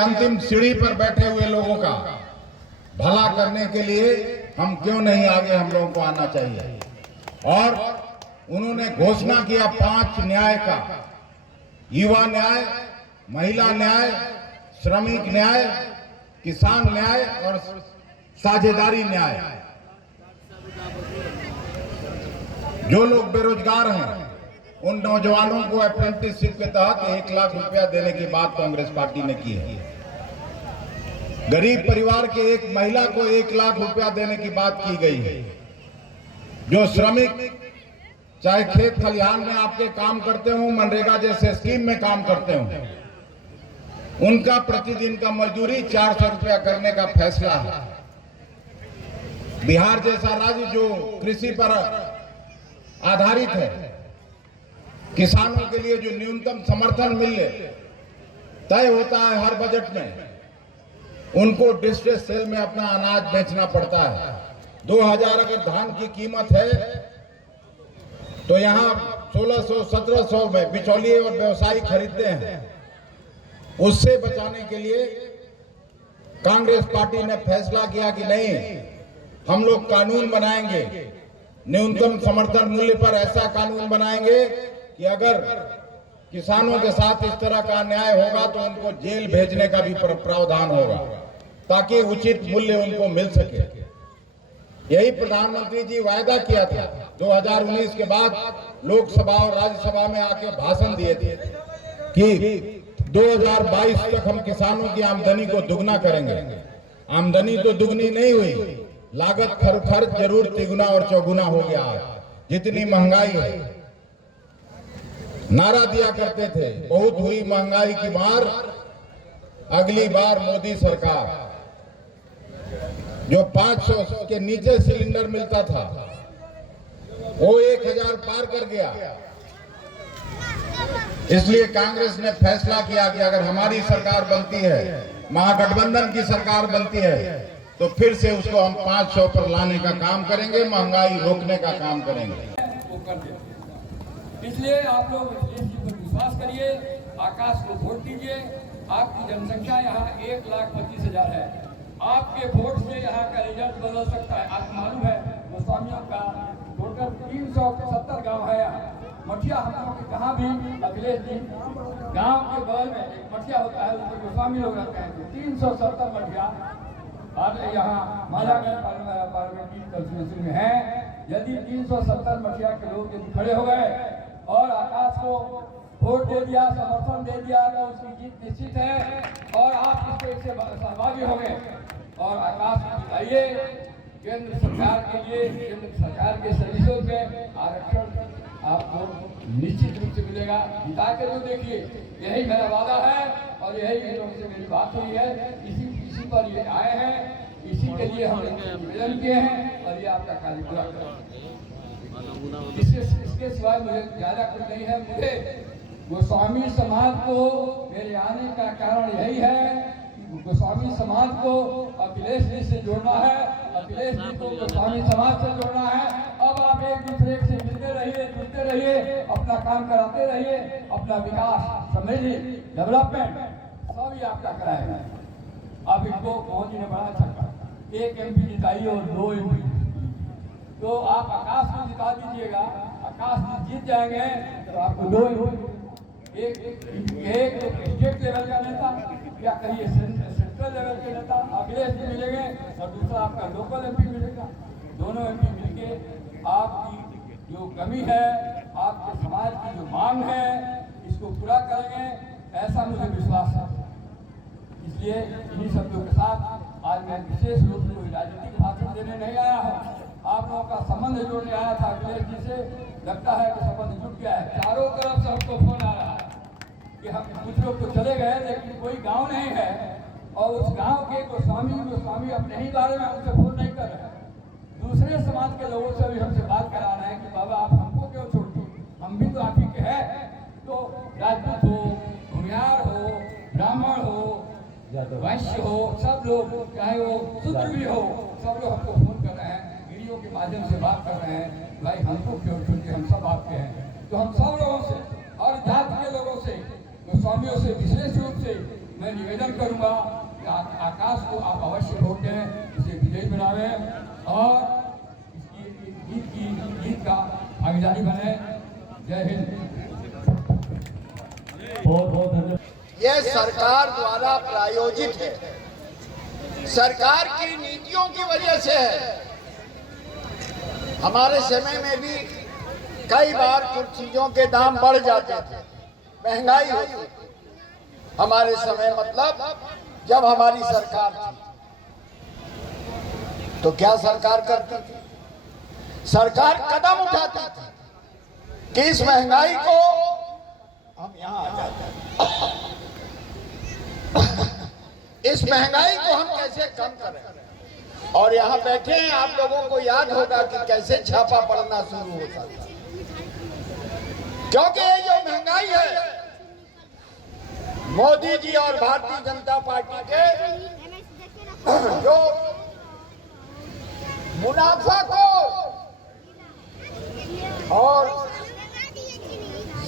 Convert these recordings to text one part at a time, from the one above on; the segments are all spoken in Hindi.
अंतिम सीढ़ी पर बैठे हुए लोगों का भला करने के लिए हम क्यों नहीं आगे, हम लोगों को आना चाहिए। और उन्होंने घोषणा किया 5 न्याय का, युवा न्याय, महिला न्याय, श्रमिक न्याय, किसान न्याय और साझेदारी न्याय। जो लोग बेरोजगार हैं उन नौजवानों को अप्रेंटिसशिप के तहत 1 लाख रुपया देने की बात कांग्रेस पार्टी ने की है। गरीब परिवार के एक महिला को 1 लाख रुपया देने की बात की गई है। जो श्रमिक चाहे खेत खलिहान में आपके काम करते हो, मनरेगा जैसे स्कीम में काम करते हो, उनका प्रतिदिन का मजदूरी 400 रुपया करने का फैसला है। बिहार जैसा राज्य जो कृषि पर आधारित है, किसानों के लिए जो न्यूनतम समर्थन मूल्य तय होता है हर बजट में, उनको डिस्ट्रेस सेल में अपना अनाज बेचना पड़ता है। 2000 अगर धान की कीमत है तो यहाँ 1600-1700 में बिचौलिए और व्यवसायी खरीदते हैं। उससे बचाने के लिए कांग्रेस पार्टी ने फैसला किया कि नहीं, हम लोग कानून बनाएंगे, न्यूनतम समर्थन मूल्य पर ऐसा कानून बनाएंगे कि अगर किसानों के साथ इस तरह का अन्याय होगा तो उनको जेल भेजने का भी प्रावधान होगा, ताकि उचित मूल्य उनको मिल सके। यही प्रधानमंत्री जी वायदा किया था। 2019 के बाद लोकसभा और राज्यसभा में आके भाषण दिए थे कि 2022 तक हम किसानों की आमदनी को दुगना करेंगे। आमदनी तो दुगनी नहीं हुई, लागत खर्च जरूर तिगुना और चौगुना हो गया है। जितनी महंगाई है, नारा दिया करते थे बहुत हुई महंगाई की मार, अगली बार मोदी सरकार। जो 500 के नीचे सिलेंडर मिलता था वो 1000 पार कर गया। इसलिए कांग्रेस ने फैसला किया कि अगर हमारी सरकार बनती है, महागठबंधन की सरकार बनती है, तो फिर से उसको हम 500 पर लाने का काम करेंगे, महंगाई रोकने का काम करेंगे। इसलिए आप लोग इस चीज पर विश्वास करिए, आकाश को वोट दीजिए। आपकी जनसंख्या यहाँ 1,25,000 है। आपके वोट से यहाँ का रिजल्ट बदल सकता है। आपको मालूम है गोस्वामियों का टोटल 370 गांव है यहाँ। मठिया हम लोग के कहाँ भी अखिलेश जी गांव के बगल में एक मठिया होता है, उसमें गोस्वामी लोग रहते हैं। 370 मठिया यहाँ मालागढ़ पार्लियामेंट्री कंस्टिट्यूंसी में है। यदि 370 मठिया के लोग यदि खड़े हो गए और आकाश को वोट दे दिया, समर्थन दे दिया, तो उसकी जीत निश्चित है। और आप इससे सहभागी हो गए और आकाश को जिताइए। केंद्र सरकार के लिए, केंद्र सरकार के सर्विसों पे आरक्षण आपको निश्चित रूप से मिलेगा। जिता के तो देखिए, यही मेरा वादा है और यही इन लोगों से मेरी बात हुई है। इसी पर ये आए हैं, इसी के लिए हम निवेदन किए हैं और ये आपका कार्य पूरा करेंगे। इसके सिवाय मुझे ज्यादा कुछ नहीं है। मुझे गोस्वामी समाज को मेरे आने का कारण यही है कि गोस्वामी समाज को अखिलेश जी से जोड़ना है, अखिलेश जी को गोस्वामी समाज से जोड़ना है। अब आप एक दूसरे से मिलते रहिए, जुड़ते रहिए, अपना काम कराते रहिए, अपना विकास, समृद्धि, डेवलपमेंट सब ये आपका कराएगा। अब इनको मोदी ने बड़ा अच्छा कहा, 1 MP जिताइए और 2 MP। तो आप आकाश को जिता दीजिएगा, आकाश जी जीत जाएंगे तो आपको 2 MP। एक स्टेट लेवल का नेता या कहिए सेंट्रल लेवल के नेता अखिलेश जी मिलेंगे और दूसरा आपका लोकल MP मिलेगा। दोनों MP मिलके आपकी जो कमी है, आपके समाज की जो मांग है, इसको पूरा करेंगे, ऐसा मुझे विश्वास है। इसलिए इन्हीं शब्दों के साथ आज मैं विशेष रूप से कोई राजनीतिक भाषण देने नहीं आया हूँ। आप लोगों का संबंध जोड़ने आया था अखिलेश जी से। लगता है कि संबंध जुट गया है। चारों तरफ से हमको फोन आ रहा है कि हम कुछ लोग तो चले गए लेकिन कोई गांव नहीं है और उस गांव के गोस्वामी अपने ही बारे में हमसे फोन नहीं कर रहे हैं। दूसरे समाज के लोगों से भी हमसे बात करा रहे हैं कि बाबा आप हमको क्यों छोड़ दिए, हम भी तो आप ही के हैं। तो राजपूत हो, भूमियार हो, ब्राह्मण हो, वैश्य हो, सब लोग, चाहे वो शूद्र भी हो, सब लोग हमको फोन कर रहे हैं, वीडियो के माध्यम से बात कर रहे हैं, भाई हमको क्यों छोड़ दिए, हम सब आपके हैं। तो हम सब लोगों से, हर जाति के लोगों से, गोस्वामियों से विशेष रूप से मैं निवेदन करूंगा कि आकाश को आप अवश्य वोट दें, इसे विजयी बनावें और इसकी जीत का भागीदारी बने। जय हिंद। बहुत बहुत धन्यवाद। यह सरकार द्वारा प्रायोजित है, सरकार की नीतियों की वजह से है। हमारे समय में भी कई बार कुछ चीजों के दाम बढ़ जाते थे, महंगाई होती थी। हमारे समय मतलब जब हमारी सरकार थी, तो क्या सरकार करती थी? सरकार कदम उठाती थी कि इस महंगाई को हम यहाँ आ जाते हैं, इस महंगाई को हम कैसे कम करें। और यहाँ बैठे हैं, आप लोगों को याद होगा कि कैसे छापा पड़ना शुरू होता था, क्योंकि ये जो महंगाई है, मोदी जी और भारतीय जनता पार्टी के जो मुनाफा और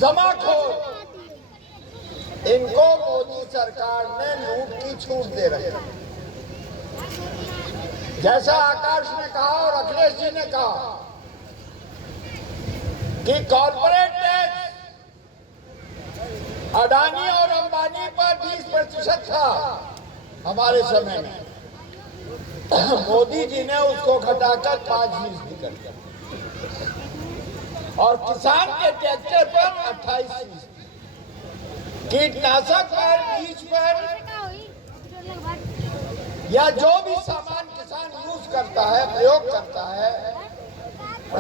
जमाखोर, इनको मोदी सरकार ने लूट की छूट दे रही है। जैसा आकाश ने कहा और अखिलेश जी ने कहा कि कॉर्पोरेट टैक्स अडानी और अंबानी पर 20% था हमारे समय में, मोदी जी ने उसको घटाकर 5% कर दिया और किसान के ट्रैक्टर पर 28%, कीटनाशक पर 20%, या जो भी सामान किसान यूज करता है, प्रयोग करता है,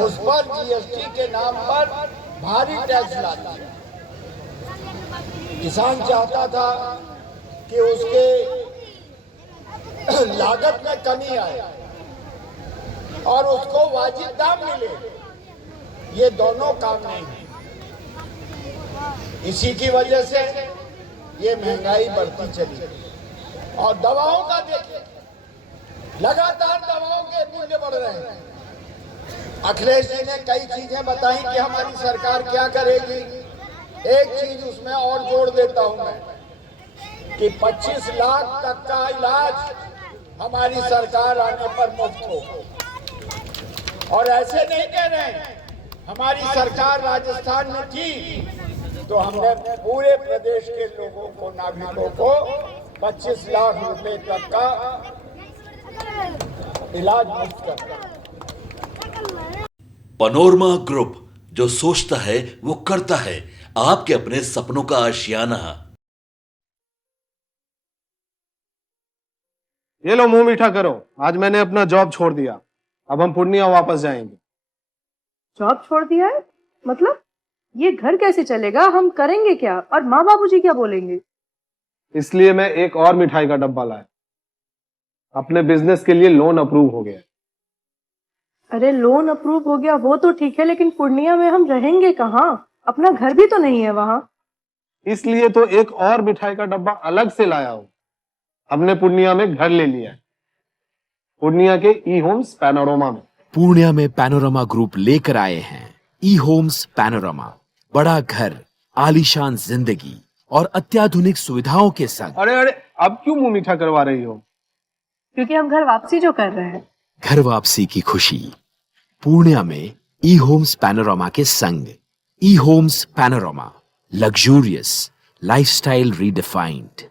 उस पर जीएसटी के नाम पर भारी टैक्स लाता है। किसान चाहता था कि उसके लागत में कमी आए और उसको वाजिब दाम मिले। ये दोनों काम नहीं है। इसी की वजह से ये महंगाई बढ़ती चली गई। और दवाओं का देखिए, लगातार दवाओं के मूल्य बढ़ रहे हैं। अखिलेश जी ने कई चीजें बताई कि हमारी सरकार क्या करेगी। एक चीज उसमें और जोड़ देता हूं मैं कि 25 लाख तक का इलाज हमारी सरकार आने पर मुफ्त हो। और ऐसे नहीं कह रहे, हमारी सरकार राजस्थान में थी तो हमने पूरे प्रदेश के लोगों को, नागरिकों को 25 लाख रुपए तक का इलाज मुफ्त करता। पैनोरमा ग्रुप, जो सोचता है वो करता है। आपके अपने सपनों का आशियाना। ये लो, मुंह मीठा करो। आज मैंने अपना जॉब छोड़ दिया, अब हम पूर्णिया वापस जाएंगे। जॉब छोड़ दिया है? मतलब ये घर कैसे चलेगा? हम करेंगे क्या? और माँ बाबूजी क्या बोलेंगे? इसलिए मैं एक और मिठाई का डब्बा लाया। अपने बिजनेस के लिए लोन अप्रूव हो गया। अरे लोन अप्रूव हो गया वो तो ठीक है, लेकिन पूर्णिया में हम रहेंगे कहाँ? अपना घर भी तो नहीं है वहाँ। इसलिए तो एक और मिठाई का डब्बा अलग से लाया हूँ। हमने पूर्णिया में घर ले लिया है, पूर्णिया के ई होम्स पैनोरमा में। पूर्णिया में पैनोरमा ग्रुप लेकर आए हैं ई होम्स पैनोरमा। बड़ा घर, आलीशान जिंदगी और अत्याधुनिक सुविधाओं के संग। अरे अरे, अब क्यों मुंह मीठा करवा रही हो? क्योंकि हम घर वापसी जो कर रहे हैं। घर वापसी की खुशी पूर्णिया में ई होम्स पैनोरमा के संग। E Homes Panorama, luxurious lifestyle redefined.